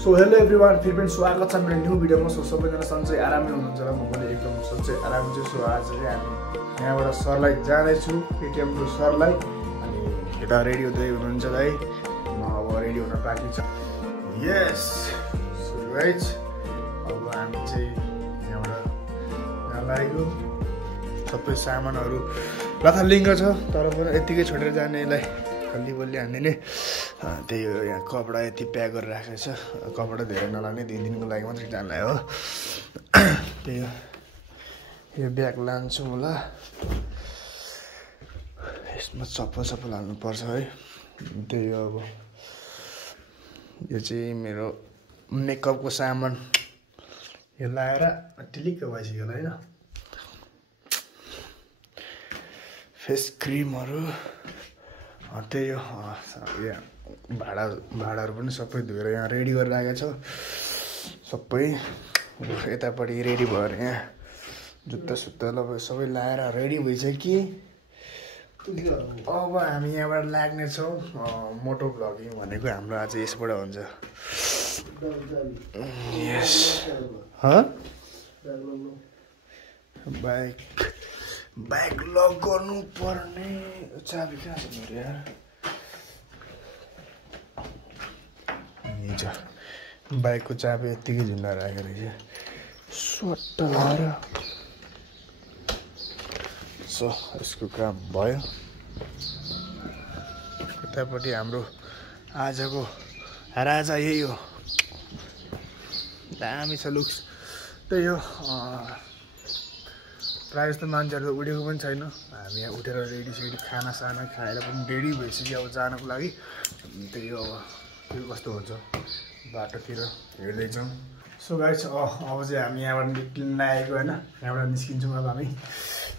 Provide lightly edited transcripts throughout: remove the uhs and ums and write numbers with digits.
So hello everyone, फेरि पनि स्वागत छ मेरो न्यू भिडियोमा। सो सबैजना सन्चै आरामै हुनुहुन्छ र म पनि एकदम सन्चै आराम छु। सो आज चाहिँ हामी यहाँबाट सरलाई जाँदैछु, एटिएम टु सरलाई। अनि यता रेडी हुँदै हुनुहुन्छ है, म अब रेडी हुन बाँकी छ। यस सो गाइज, अब हामी चाहिँ यहाँबाट जान लागेको। सबै सामानहरू लथालिङ्ग छ, तर पनि यत्तिकै छोडेर जाने यसलाई हल्ली बल्ली हान्ने। त्यही हो, यहाँ कपडा यति प्याक गरेर राखेको छ। कपडा धेरै नलाने, 2 दिनको लागि मात्रै जान्लाई हो। त्यही हो, यो ब्याग लान्छु म। ल यसमा चप्पल हाल्नुपर्छ है। त्यही हो, अब यो चाहिँ मेरो मेकअपको सामान। यो लाएर टिलिक्क भइसक्यो होला होइन। फेस क्रिमहरू, त्यही हो। यहाँ भाँडाहरू पनि सबै धोएर यहाँ रेडी गरेर राखेको छ। सबै यतापट्टि रेडी भएर यहाँ जुत्ता सुत्ता सबै लाएर रेडी भइसक्यो। अब हामी यहाँबाट लाग्नेछौँ मोटो भ्लगिङ भनेको हाम्रो आज यसबाट हुन्छ। यस बाइक लक गर्नु पर्ने। चाबी कहाँ छ मेरो यार? यही छ, बाइकको चाबी यत्तिकै झुन्डा राखेको रहेछ, सट्ट लाएर। सो यसको काम भयो। यतापट्टि हाम्रो आजको राजा यही हो, दामी छ लुक्स। त्यही हो, प्रायः जस्तो मान्छेहरू त उठेको पनि छैन। हामी यहाँ उठेर रेडी खानासाना खाएर पनि रेडी भइसक्यो अब जानको लागि। त्यही हो, अब त्यो कस्तो हुन्छ बाटोतिर हेर्दैछौँ। सो गाइस, अब चाहिँ हामी यहाँबाट निस्किन लागेको होइन, यहाँबाट निस्किन्छौँ अब हामी।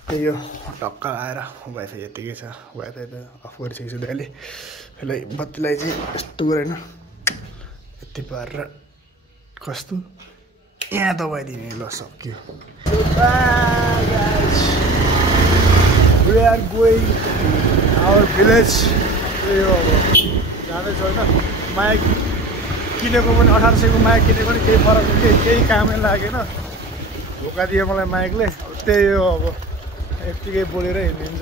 त्यही हो, टक्क आएर वाइफाई यत्तिकै छ, वाइफाई त अफ गरिसकेको छु दाइले। यसलाई बत्तीलाई चाहिँ यस्तो गरेन, यति पारेर कस्तो यहाँ दबाइदिने। ल सक्यो। We are going our village. त्यही हो, अब जाँदैछु होइन। माइक किनेको पनि 1800 को माइक किनेको पनि केही फरक केही कामै लागेन। धोका दियो मलाई माइकले। त्यही हो, अब यत्तिकै बोलेर हिँडिन्छ।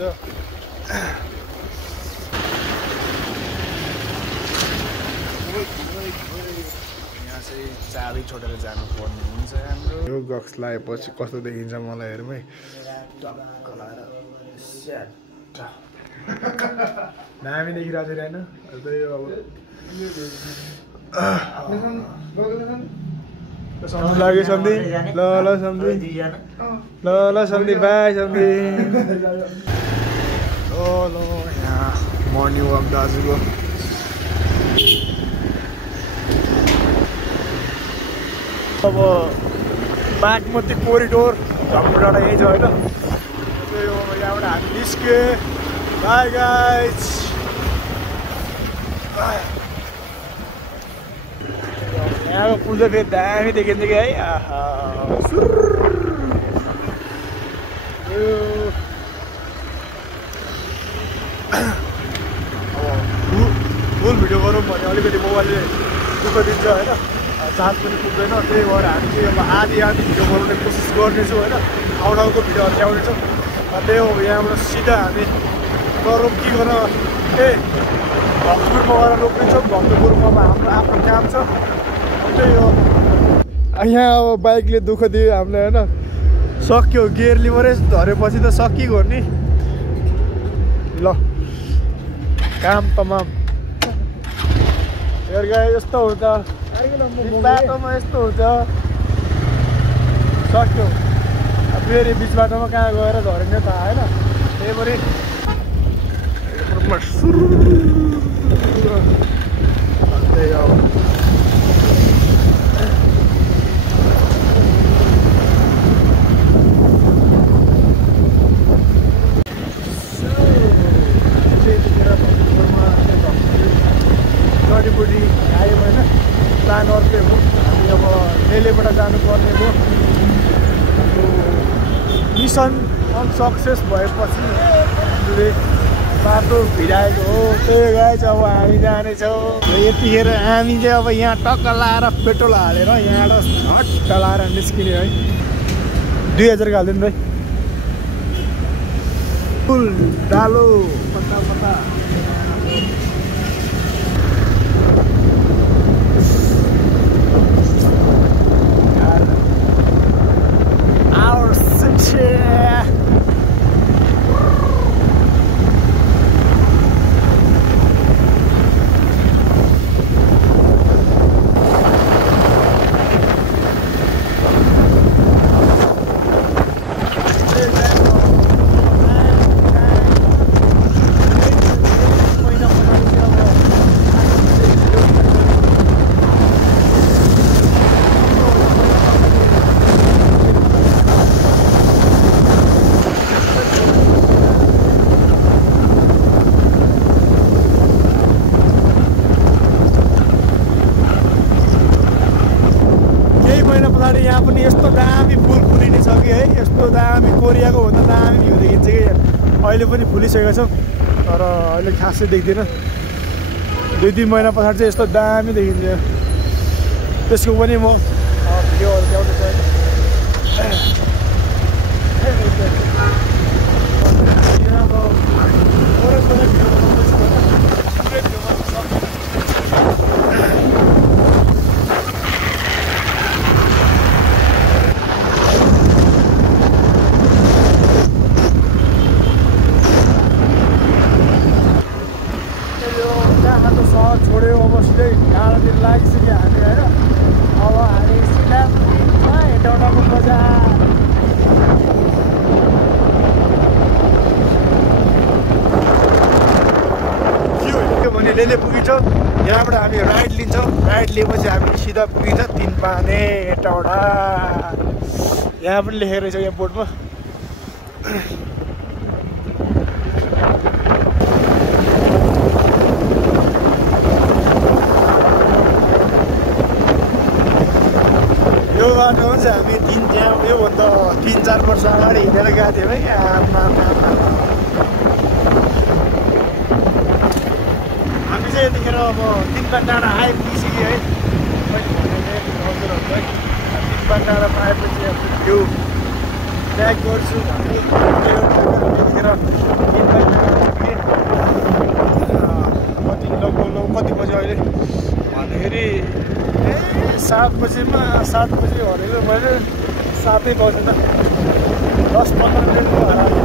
यहाँ चाहिँ चाबी छोडेर जानुपर्ने हुन्छ हाम्रो। यो गक्स लगाएपछि कस्तो देखिन्छ मलाई हेरौँ है। टक्क लगाएर दामी देखिरहेको छ होइन। त्यही हो, अब सम्झी लाग्यो सम्झी। ल सम्झी, ल सम्झी, बाई सम्झी। ल यहाँ मर्निङ वाक दाजुको। अब बागमती कोरिडोर हाम्रो एउटा यही छ होइन। त्यही हो, यहाँबाट हामी निस्के। By guys. यहाँको पुल चाहिँ फेरि दामी देखिन्छ कि है। फुल भिडियो गरौँ भने अलिकति मोबाइलले दुःख दिन्छ होइन, चार्ज पनि पुग्दैन। त्यही भएर हामी चाहिँ अब आधी भिडियो बनाउने कोसिस गर्नेछौँ होइन। आउटको भिडियोहरू ल्याउनेछौँ। त्यही हो, यहाँबाट सिधा हामी गरौँ के गर्न, भक्तपुरमा गएर रोक्नेछौँ। भक्तपुरमा हाम्रो आफ्नो काम छ। त्यही हो, यहाँ अब बाइकले दुःख दियो हामीलाई होइन। सक्यो, गियर लिभरेज धरेपछि त सकिगयो नि। ल काम तमाम। हेर गाई, यस्तो हुन्छ बाटोमा, यस्तो हुन्छ। सक्यो, फेरि बिच बाटोमा कहाँ गएर झरिने थाहा होइन। त्यही भएर त्यही हो। जडीबुटी आयो होइन, प्लान अर्कै हो। हामी अब लेलेबाट जानुपर्ने हो। मिसन सक्सेस भएपछि हामीले बाटो भिडाएको हो। त्यही गाइस अब हामी जानेछौँ। यतिखेर हामी चाहिँ अब यहाँ टक्क लाएर पेट्रोल हालेर यहाँबाट झट्ट लाएर निस्किने है। 2000 हालिदिनु भाइ। फुल डालो पत्ता पत्ता। Our city. यहाँ पनि यस्तो दामी फुल फुलिने छ कि है। यस्तो दामी कोरियाको भन्दा दामी भ्यू देखिन्छ कि अहिले पनि फुलिसकेको छ तर अहिले खासै देख्दैन। 2-3 महिना पछाडि चाहिँ यस्तो दामी देखिन्छ। त्यसको पनि म भिडियोहरू ल्याउँदैछु छोड्यो। अब सिधै डाँडातिर लागिसक्यो हामी होइन। अब हामी सिधा हेटौँडाको बजार। के भने लेले पुगिन्छौँ। यहाँबाट हामी राइड लिन्छौँ। राइड लिएपछि हामी सिधा पुगिन्छ 3 पाने हेटौँडा। यहाँ पनि लेखेको रहेछ यहाँ बोर्डमा। यो बाटो चाहिँ हामी योभन्दा 3-4 वर्ष अगाडि हिँडेर गएको थियौँ है। हामी चाहिँ यतिखेर अब 3 डाँडा आइपुगिसक्यो है। हजुरहरूलाई 3 डाँडामा आएपछि भ्यू ट्याग गर्छु। यतिखेर 3 डाँडा आइपुगेँ। कति बज्यो अहिले भन्दाखेरि 7 बजीमा 7 बजी भनेको मैले 7 बजेन 10-15 मिनटको हरायो।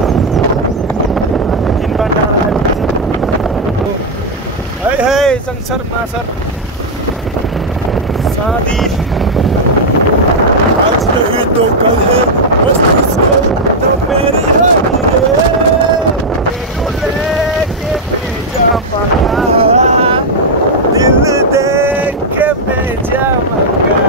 3 डाँडा आएपछि है संसार मासर शादी आज नहीं तो कल है बस तुझको तो मेरी है दिल देख के मैं जाऊंगा।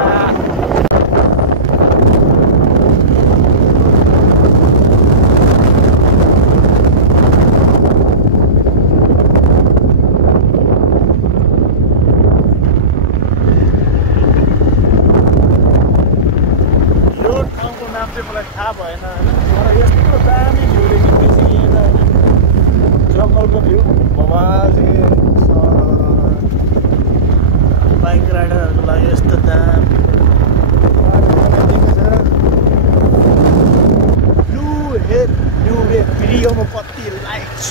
मलाई थाहा भएन होइन। तर यस्तो दामी भ्यू देखिँदैछ कि यता जङ्गलको भ्यू भवाजी बाइक राइडरहरूको लागि यस्तो दामी ब्लु हेड भिडियोमा कति लाइक छ।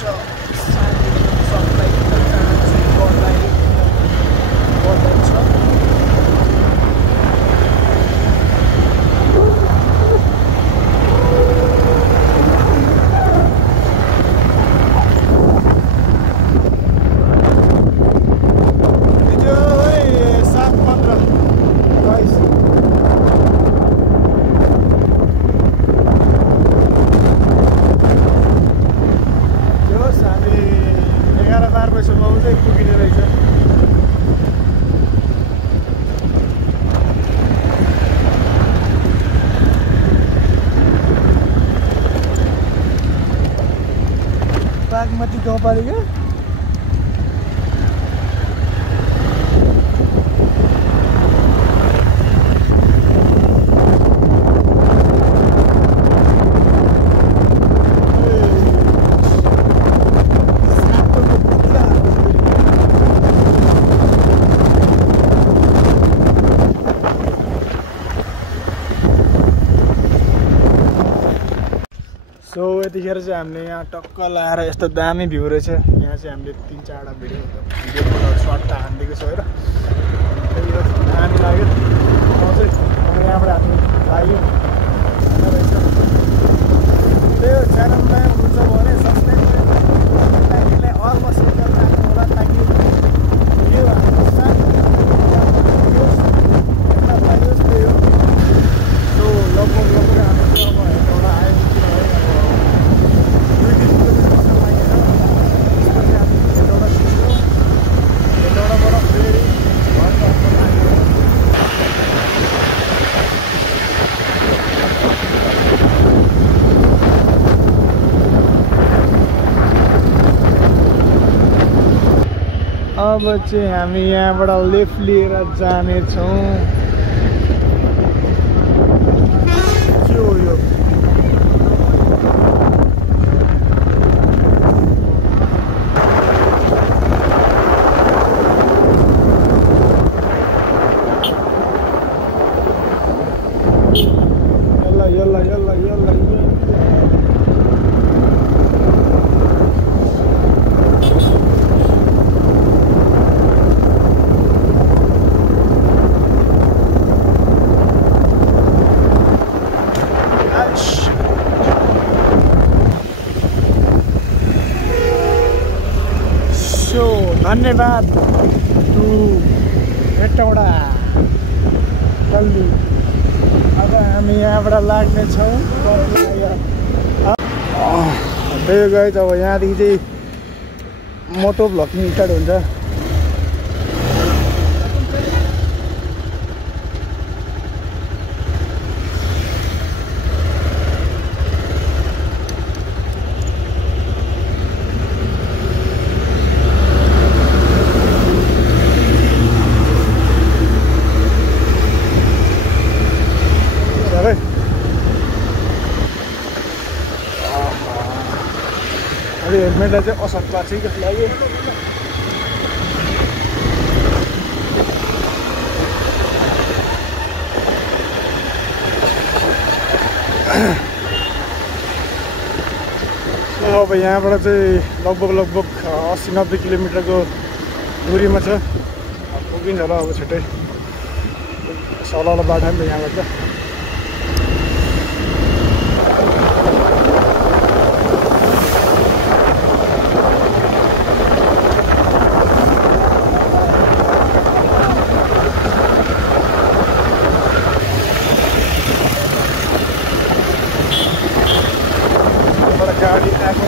बागमती गाउँपालिका यतिखेर चाहिँ हामीले यहाँ टक्क लाएर यस्तो दामी भ्यू रहेछ। यहाँ चाहिँ हामीले 3-4वटा भिडियो सर्ट हानिदिएको छ होइन। दामी लाग्यो चाहिँ यहाँबाट हामी लाग्यो रहेछ। त्यही हो, च्यानलमा हुन्छ भने सब्सक्राइब लाइकलाई अलमोस्ट राख्नु होला ताकि यो हाम्रो सानो त्यही हो। सो लगभग हाम्रो ठाउँमा एउटा आइपुग्यो है। अब 2 किलोमिटर लागेर एउटा छिटो एउटाबाट फेरि अब चाहिँ हामी यहाँबाट लेफ्ट लिएर जानेछौँ। के हो यो? धन्यवाद टु हेटौडा जल्दी। अब हामी यहाँबाट लाग्नेछौँ। त्यही गाइज अब यहाँदेखि चाहिँ मोटो भ्लगिङ स्टार्ट हुन्छ। हेलमेटलाई चाहिँ असर पार्छ कि जस्तो लाग्यो। अब यहाँबाट चाहिँ लगभग 80-90 किलोमिटरको दूरीमा छ। पुगिन्छ होला अब छिट्टै सलल बाटो नि त यहाँबाट। गाडी आएको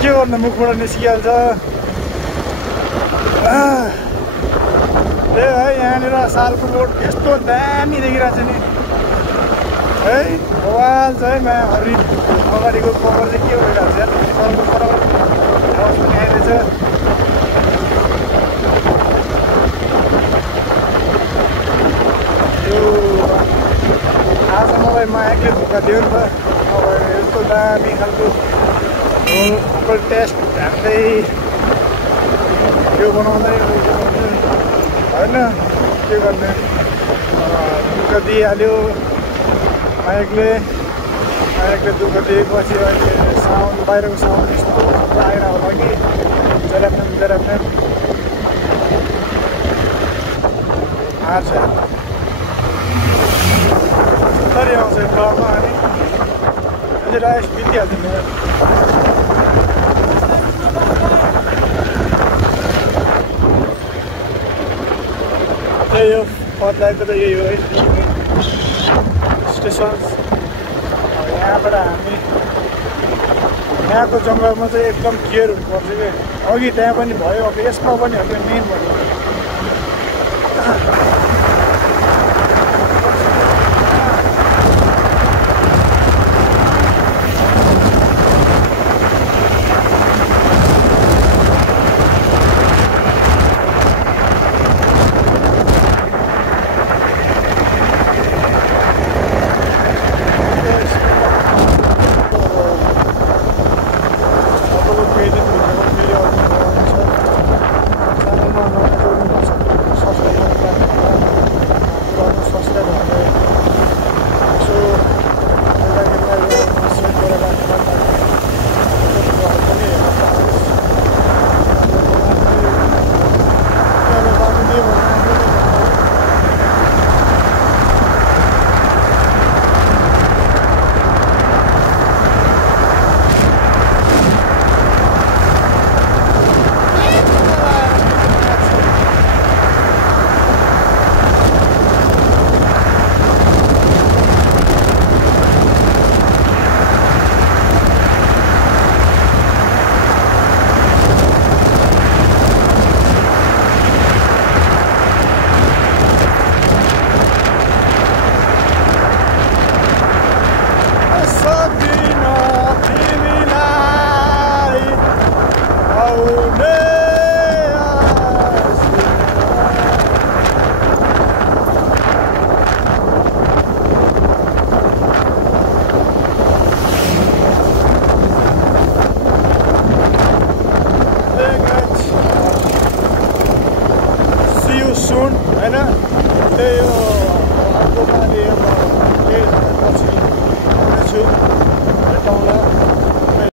के गर्नु, मुखबाट निस्किहाल्छ। त्यही है, यहाँनिर सालको रोड यस्तो दामी देखिरहेको छ नि है। बवाल छ है। माया हरि अगाडिको कभर चाहिँ के भइरहेको छ हाउस पनि आइरहेछ। आज मलाई मायाले धोका दियो नि त। अब यस्तो दामी खालको लोकल टेस्ट हान्दै त्यो बनाउँदै होइन के गर्ने, दुःख दिइहाल्यो माइकले दुःख दिएपछि अहिले साउन्ड बाहिरको साउन्ड यस्तो आएर होला कि जराप्ने आछ बिस्तारै आउँछ ब्लगमा। अनि अझै राइस बितिहाल्छ मेरो। त्यही हो, पत्लाएको त यही हो है स्टेसन। यहाँबाट हामी यहाँको जङ्गलमा चाहिँ एकदम केयर हुनुपर्छ कि। अघि त्यहाँ पनि भयो, अब यसमा पनि हो कि मेन भन्नु।